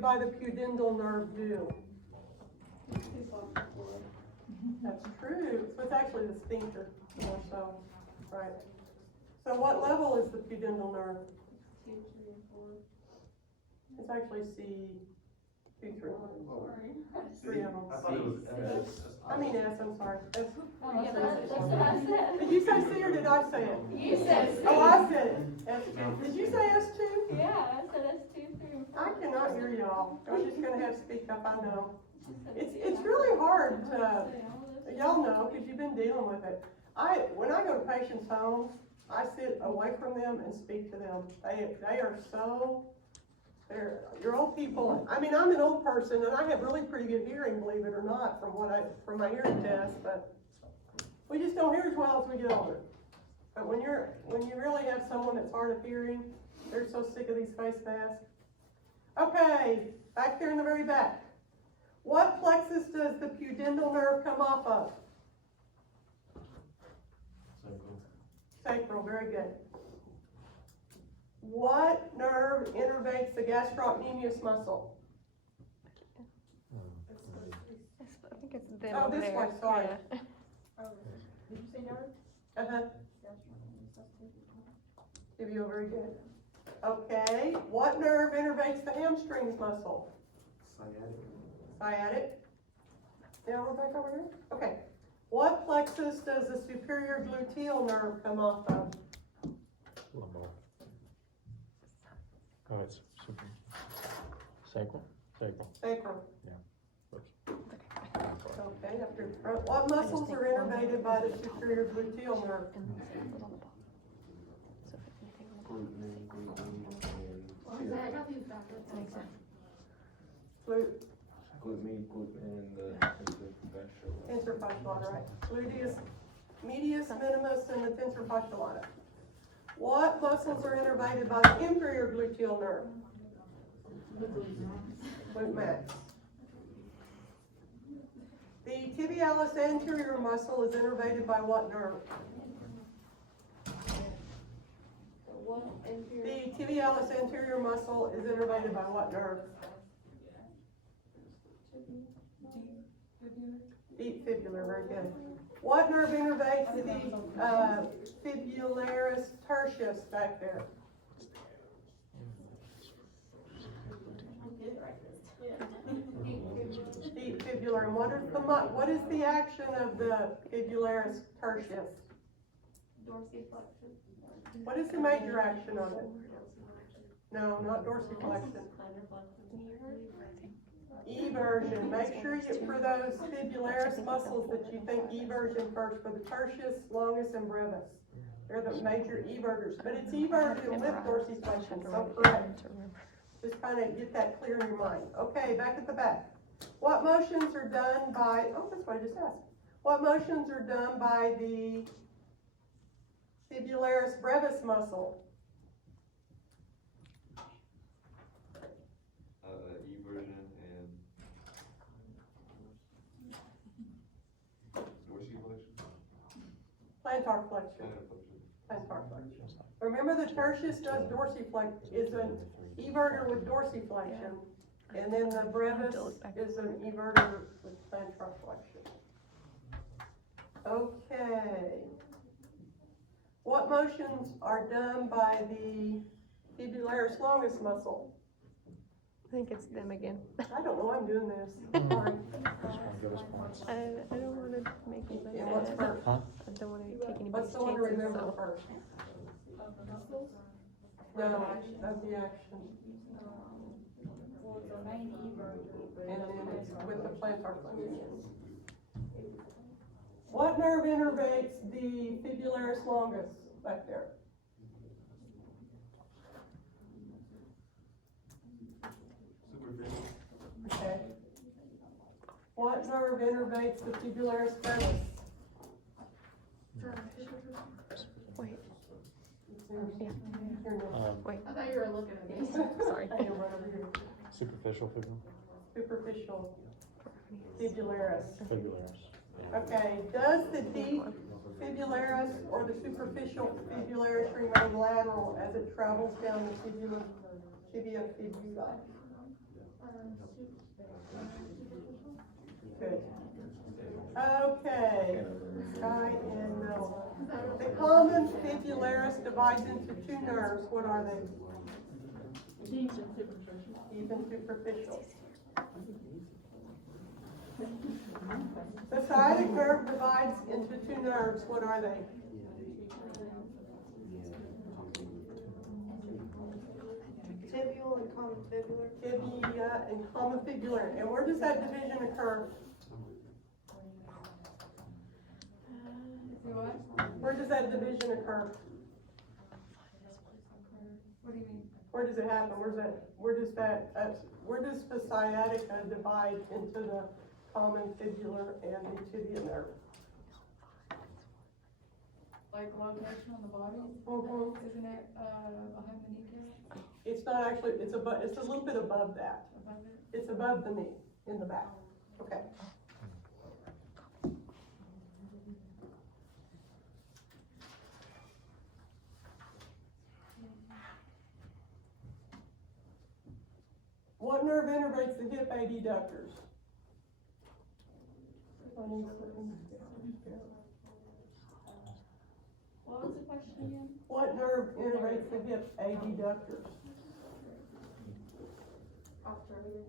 by the pudendal nerve do? That's true. So it's actually the sphincter more so, right? So what level is the pudendal nerve? 2, 3, 4. It's actually C2, 3. Sorry. 3 of them. I thought it was S. I mean S, I'm sorry. S. Yeah, that's what I said. Did you say C or did I say it? You said C. Oh, I said it. S2. Did you say S2? Yeah, I said that's 2, 3, and 4. I cannot hear y'all. I'm just gonna have to speak up, I know. It's really hard to, y'all know, because you've been dealing with it. When I go to patients' homes, I sit away from them and speak to them. They are so, you're old people. I mean, I'm an old person and I have really pretty good hearing, believe it or not, from my hearing test, but we just don't hear as well as we get older. But when you really have someone that's hard of hearing, they're so sick of these face masks. Okay, back there in the very back. What plexus does the pudendal nerve come off of? Sacral, very good. What nerve innervates the gastrocnemius muscle? I think it's then Oh, over this there. way, sorry. Yeah. Did you say nerve? Uh-huh. Tibia, very good. Okay, what nerve innervates the hamstrings muscle? Sciatic. Now we're back over here? Okay. What plexus does the superior gluteal nerve come off of? Lumbar. Oh, it's super. Sacral? Sacral. Sacral. Yeah. Okay, up here in front. What muscles are innervated by the superior gluteal nerve? Glute. Tensor fasciolata, right? Gluteus medius, minimus, and the tensor fasciolata. What muscles are innervated by the inferior gluteal nerve? Glute max. The tibialis anterior muscle is innervated by what nerve? What inferior? The tibialis anterior muscle is innervated by what nerve? Deep fibular, very good. What nerve innervates the fibularis tertius back there? Deep fibular. And what is the action of the fibularis tertius? Dorsiflexion. What is the major action of it? No, not dorsiflexion. Eversion. Make sure you, for those fibularis muscles, that you think eversion first for the tertius, longus, and brevis. They're the major everters, but it's eversion with dorsiflexion, so correct. Just kind of get that clear in your mind. Okay, back at the back. What motions are done by, oh, that's what I just asked. What motions are done by the fibularis brevis muscle? Eversion and dorsiflexion. Plantar flexion. Plantar flexion. Remember, the tertius does dorsiflexion, is an everter with dorsiflexion, and then the brevis is an everter with plantar flexion. Okay. What motions are done by the fibularis longus muscle? I think it's them again. I don't know why I'm doing this. Sorry. Give us points. I don't want to make anybody Yeah, what's mad. first? Huh? I don't want to take anybody's What's the one to chances, remember so. first? No, of the action. Well, the main everter. And then it's with the plantar flexion. What nerve innervates the fibularis longus back there? Okay. What nerve innervates the fibularis brevis? Wait, Here, wait, I thought you were looking at me. sorry. I am right over here. Superficial fibula. Superficial fibularis. Fibularis. Okay, does the deep fibularis or the superficial fibularis remain lateral as it travels down the tibia fibulae? sky and middle. The common fibularis divides into two nerves. What are they? Deep and superficial. The sciatic nerve divides into two nerves. What are they? Tibial and common fibular. Tibia and common fibular. And where does that division occur? Where does that division occur? What do you mean? Where does it happen? Where does the sciatica divide into the common fibular and the tibia nerve? Like location on the body, Mm-hmm. isn't it, behind the kneecap, It's not actually, it's a little bit above that. above it? It's above the knee, in the back. Okay. What nerve innervates the hip adductors? What was the question again? What nerve innervates the hip adductors? Obturator.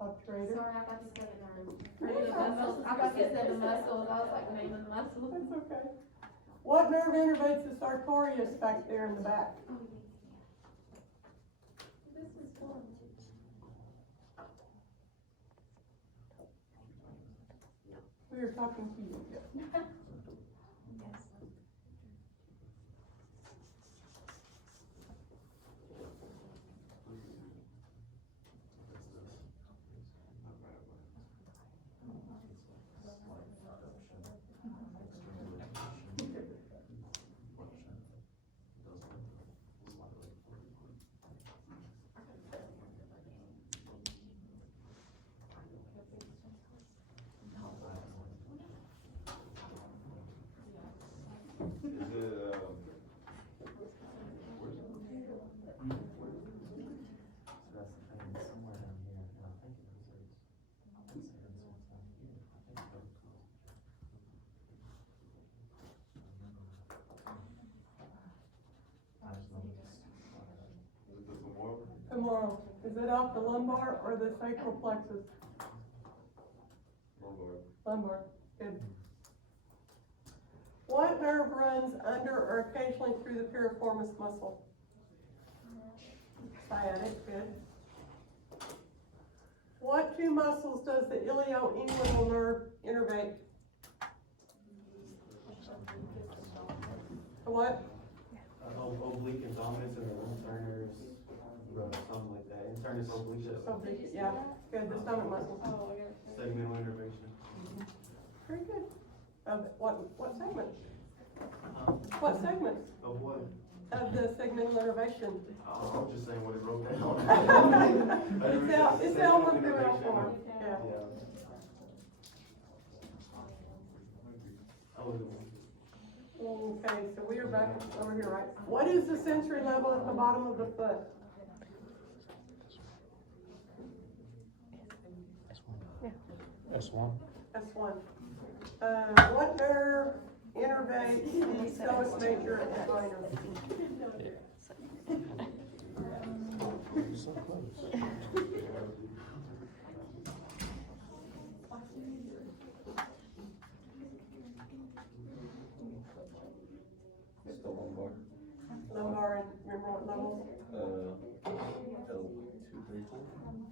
Obturator? Sorry, I thought you said the nerve. I thought you said the muscles, I was like, name of the muscles. That's okay. What nerve innervates the sartorius back there in the back? This is fun. We were talking to you. Tomorrow. Is it off the lumbar or the sacral plexus? Lumbar. Good. What nerve runs under or occasionally through the piriformis muscle? Sciatic. Good. What two muscles does the ilioinguinal nerve innervate? What? Oblique and dominus or internus, something like that. Internus oblique. Oblique, yeah. Good. The stomach muscle. Oh, I got it. Segmental innervation. Very good. What segment? What segment Of what? of the segmental innervation? I was just saying what it wrote down. It's Elmer through L4. Yeah. Yeah. Okay, so we are back over here, right? What is the sensory level at the bottom of the foot? S1. S1. What nerve innervates the psoas major and minor? So close. It's the lumbar. Lumbar and remember what level? L2, 3, 4.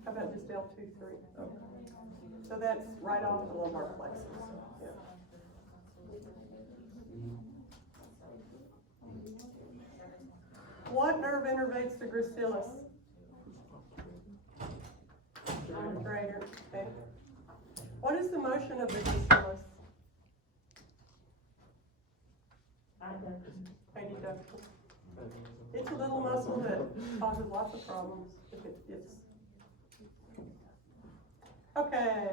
How about just L2, 3? So that's right off the lumbar plexus. Yeah. What nerve innervates the gracilis? Greater. Okay. What is the motion of the gracilis? Adduction. It's a little muscle that causes lots of problems if it gets. Okay.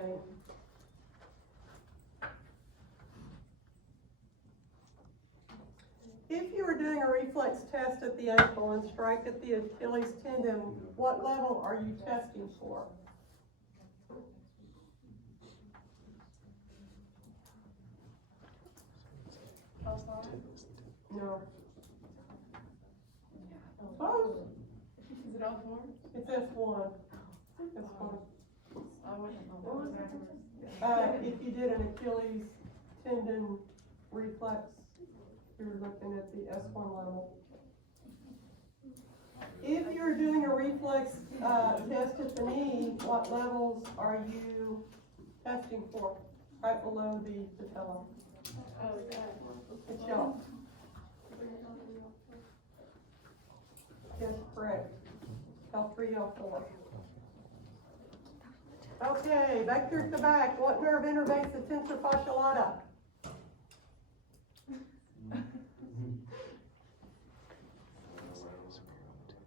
If you were doing a reflex test at the ankle and strike at the Achilles tendon, what level are you testing for? No. Close. Is it all four? It's S1. S1. I wouldn't know. If you did an Achilles tendon reflex, you're looking at the S1 level. If you're doing a reflex test at the knee, what levels are you testing for? Right below the patella. Oh, that. It's yellow. Yes, correct. L3, L4. Okay, back there at the back, what nerve innervates the tensor fascia lata?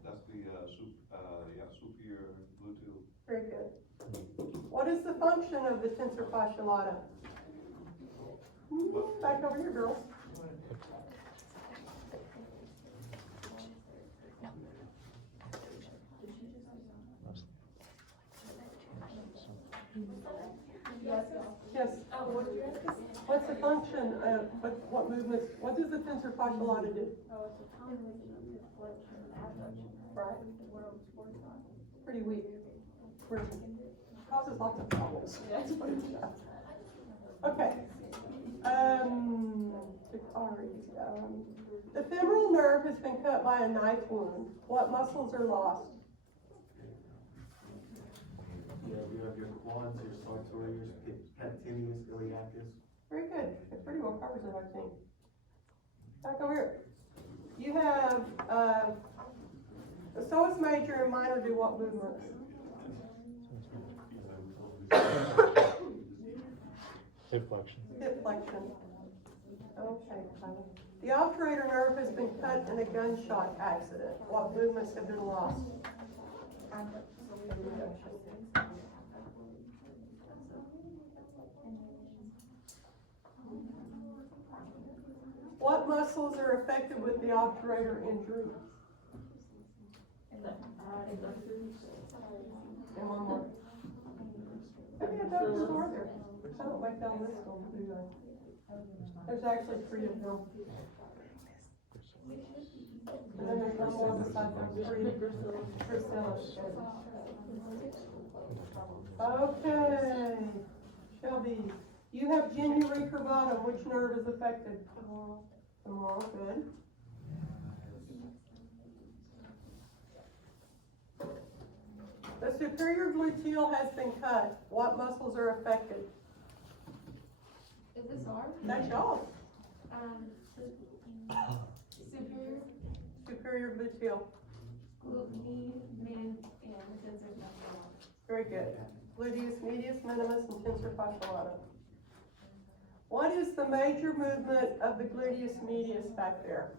That's the, superior gluteal. Very good. What is the function of the tensor fascia lata? Back over here, girls. Yes. What's the function of, what movements, what does the tensor fascia lata do? Right. Pretty weak. Causes lots of problems. That's what it does. Okay. The femoral nerve has been cut by a knife wound. What muscles are lost? You have your quads, your sartorius, pectineus, iliacus. Very good. It pretty well covers it, I think. Back over here. You have, the psoas major and minor do what movements? Hip flexion. Hip flexion. Okay, Tyler. The obturator nerve has been cut in a gunshot accident. What movements have been lost? What muscles are affected with the obturator injury? And one more. Maybe a double store there. I don't like that list on, do I? There's actually 3 of them. And then there's one more beside those 3. Okay. Shelby, you have genu recurvatum. Which nerve is affected? Femoral, good. The superior gluteal has been cut. What muscles are affected? Is this ours? That's y'all. Superior, Superior gluteal. glute, and tensor fascia. Very good. Gluteus medius, minimus, and tensor fascia lata. What is the major movement of the gluteus medius back there?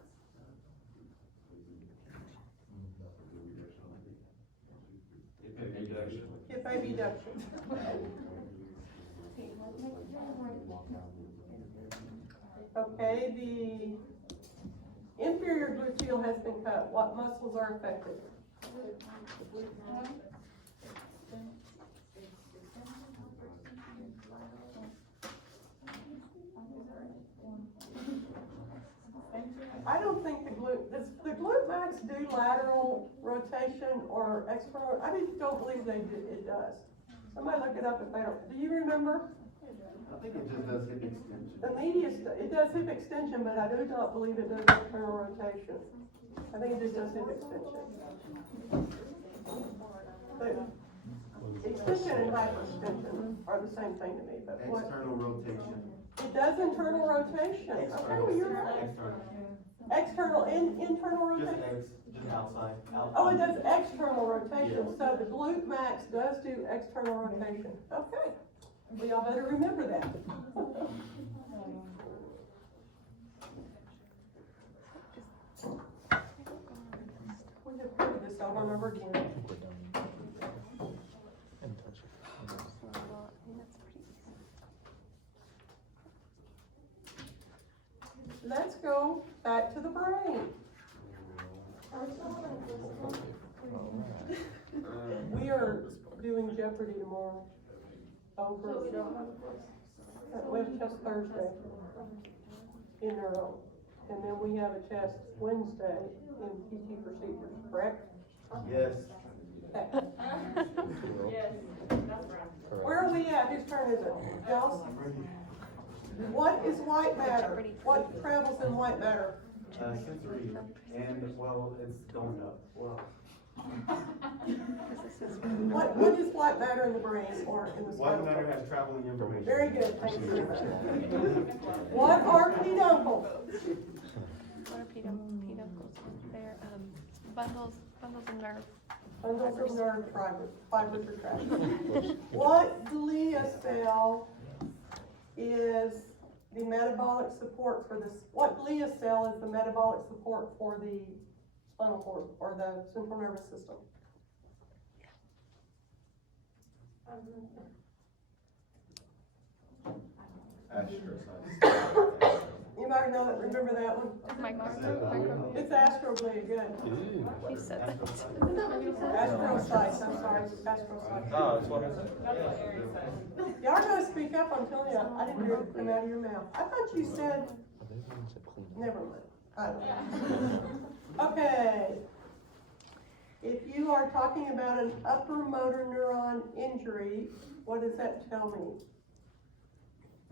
Hip abduction. Okay, the inferior gluteal has been cut. What muscles are affected? I don't think does the glute max do lateral rotation or external? I just don't believe it does. Somebody look it up if they don't. Do you remember? I think it just does hip extension. The medius, it does hip extension, but I do not believe it does external rotation. I think it just does hip extension. But extension and hyperextension are the same thing to me, but what? External rotation. It does internal rotation. Okay, well, you're right. External, internal Just rotation? just outside. Oh, it does external rotation, so the glute max does do external rotation. Okay, well, y'all better remember that. We have heard this over and over again. I think we're done. And touch it. Let's go back to the brain. We are doing Jeopardy tomorrow. Over. So we don't have a course. We have test Thursday in Neuro. and then we have a test Wednesday in PT procedures, correct? Yes. Yes, that's right. Where are we at? Whose turn is it? Y'all's? What is white matter? What travels in white matter? Sensory, and, well, it's going up, well. What is white matter in the brain or in the White spinal matter cord? has traveling information. Very good, thank you very much. What are peduncles? What are peduncles? They're, bundles of nerve. Bundles of nerve fibers or trash. What glia cell is the metabolic support for this? What glia cell is the metabolic support for the spinal cord or the central nervous system? You might know that, remember that one? Micro. It's astroglia, good. He said that. Astrocytes, I'm sorry, astrocytes. Oh, that's what I said. That's what Eric said. Y'all gotta speak up, I'm telling you, I didn't hear it come out of your mouth. I thought you said, never mind, I don't know. Okay. If you are talking about an upper motor neuron injury, what does that tell me?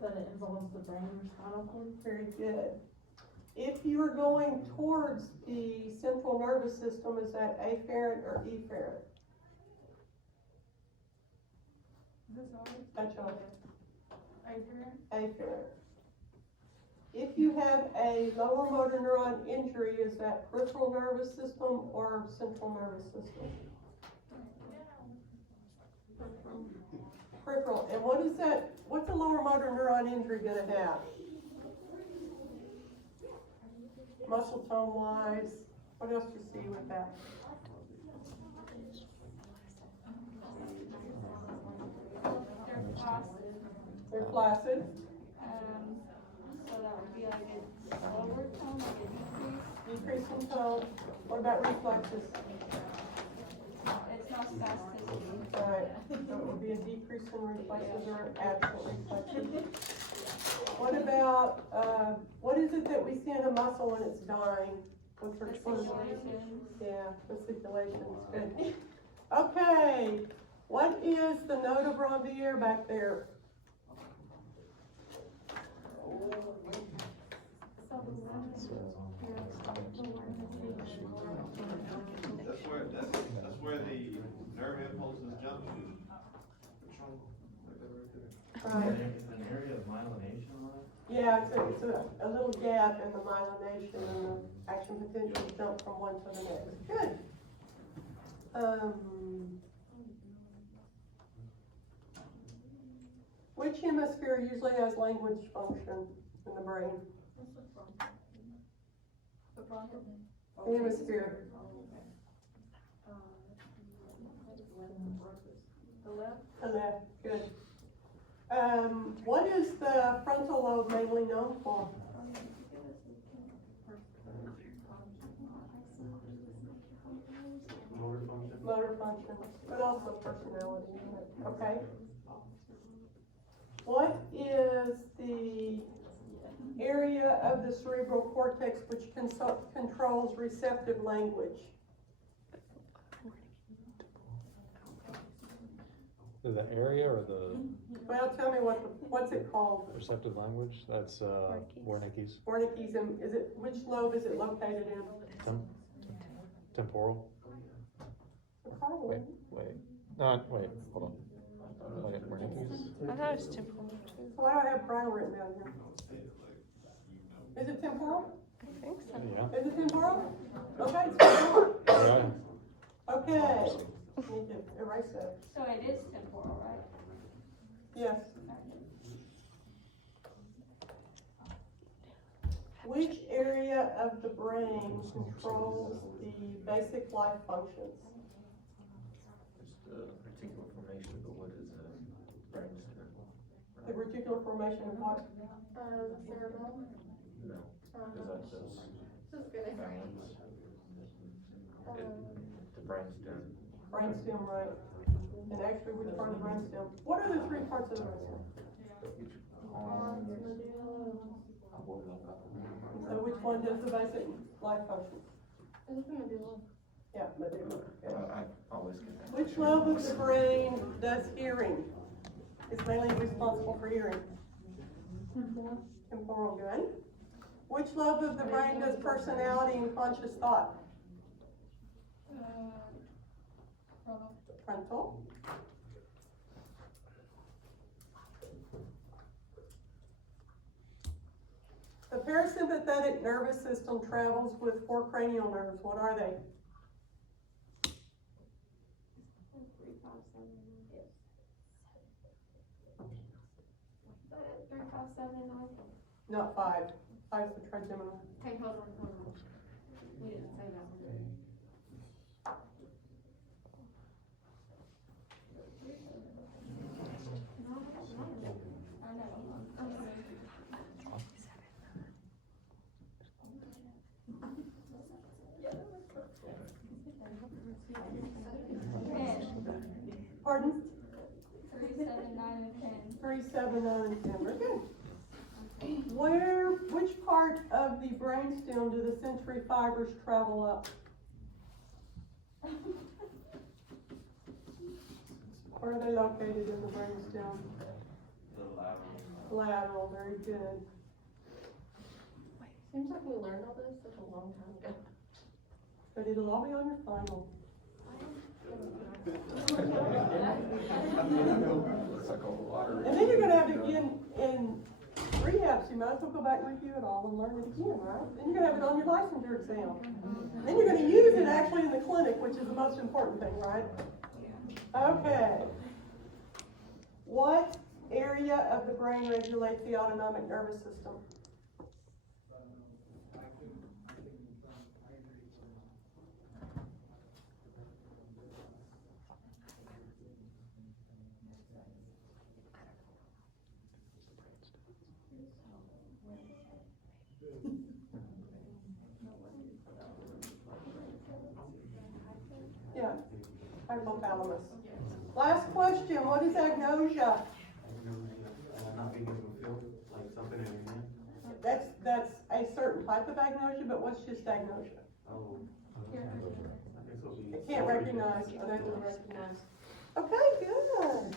That it involves the brain or spinal cord. Very good. If you are going towards the central nervous system, is that afferent or efferent? That's all. Afferent. If you have a lower motor neuron injury, is that peripheral nervous system or central nervous system? Peripheral. And what is that? What's a lower motor neuron injury gonna have? Muscle tone wise, what else do you see with that? They're flaccid. So that would be like a lower tone, like a Decrease in tone. What about reflexes? It's not spasticity. Alright, so it would be a decrease in reflexes or an absent reflexes. What about, what is it that we see in a muscle when it's dying? What's the Fasciculation. Yeah, fasciculations, good. Okay, what is the node of Ranvier back there? That's where the nerve impulses jump to. Right. It's an area of myelination, right? Yeah, it's a little gap in the myelination and the action potential jump from one to the next. Good. Which hemisphere usually has language function in the brain? The hemisphere. The left, good. What is the frontal lobe mainly known for? Motor function. Motor function, but also personality, okay? What is the area of the cerebral cortex which controls receptive language? The area or the Well, tell me what's it called? receptive language? That's, Wernicke's. Wernicke's, and which lobe is it located in? Temporal. Probably. Wait, hold on. Wernicke's? I thought it was temporal too. Why do I have Brian written down here? Is it temporal? I think so. Yeah. Is it temporal? Okay, it's temporal. Yeah. Okay. Need to erase that. So it is temporal, right? Yes. Which area of the brain controls the basic life functions? It's the reticular formation, but what is a brainstem? The reticular formation of what? The cerebellum. No, because that's those This is good. balance. The brainstem. Brainstem, right. And actually, which part of the brainstem? What are the three parts of the brainstem? Which, So which one and does the basic life functions. It's gonna be low. Yeah, medulla. Yeah. I always get that. Which lobe of the brain does hearing? Is mainly responsible for hearing. Temporal, good. Which lobe of the brain does personality and conscious thought? Frontal. The parasympathetic nervous system travels with 4 cranial nerves. What are they? 3, 5, 7, 3, 5, 7, 9. Not 5. 5 is the trigeminal. Okay, hold on. We didn't say that one. I know. Pardon? 3, 7, 9, and 10. 3, 7, 9, and 10. Very good. Which part of the brainstem do the sensory fibers travel up? Where are they located in the brainstem? The lateral. Lateral, very good. Seems like we learned all this such a long time ago. But it'll all be on your final. Looks like all the water. And then you're gonna have it again in rehab, so you might as well go back and review it all and learn it again, right? Then you're gonna have it on your licensure exam. Then you're gonna use it actually in the clinic, which is the most important thing, right? Okay. What area of the brain regulates the autonomic nervous system? Yeah, hypothalamus. Last question, what is agnosia? Not being able to feel like something in your hand. That's a certain type of agnosia, but what's just agnosia? Oh. I guess it'll be. It can't recognize, unable to recognize. Okay, good.